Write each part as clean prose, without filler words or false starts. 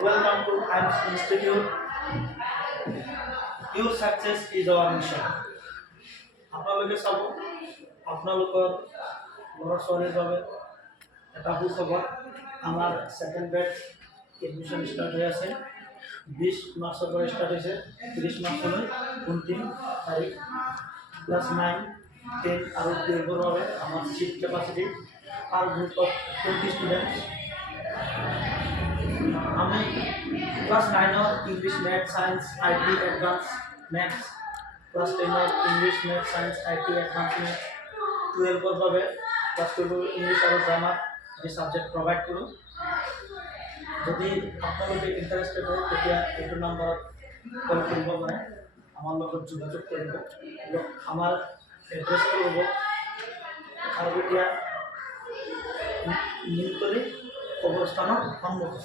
Welcome to IMS Institute. Your success is our mission. আপোনালোকে চাব আপোনালোকৰ ল'ৰা ছোৱালীৰ বাবে এটা সুখবৰ আমাৰ ছেকেণ্ড বেচ এডমিশ্যন ষ্টাৰ্ট হৈ আছে 20 মাৰ্চৰ পৰা ষ্টাৰ্ট হৈছে 30 মাৰ্চলৈ 29 তাৰিখ ক্লাছ 9, 10 আৰু 12ৰ বাবে আমাৰ চিট কেপাচিটি পাৰ গ্ৰুপত 20 ষ্টুডেণ্টছ আমি ক্লাছ 9ৰ English math science IT advance maths class 10ৰ English math science IT advance math 12ৰ বাবে ক্লাছ 12ৰ ইংলিছ আৰু গ্ৰামাৰ আমি সাবজেক্ট প্ৰভাইড কৰোঁ যদি আপোনালোকে ইণ্টাৰেষ্টেড হয় তেতিয়া এইটো নম্বৰত কল কৰিব পাৰে আমাৰ লগত যোগাযোগ কৰিব আমাৰ এড্ৰেছটো হ'ব খাৰবেটীয়া নীলতলী কবৰস্থানৰ সন্মুখত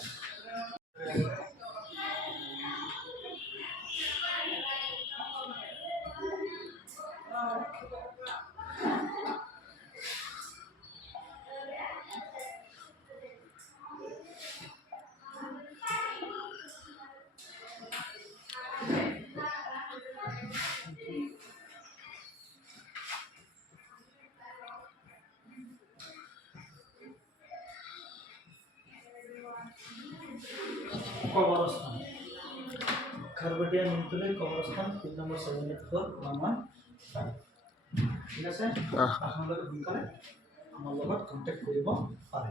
কবরস্থান খারবেটিয়া নীলতলী কবরস্থান 3 নম্বর 784 নাম্বার ঠিক আছে আপোনালোকে সোনকালে আমাৰ লগত কণ্টেক্ট কৰিব পাৰে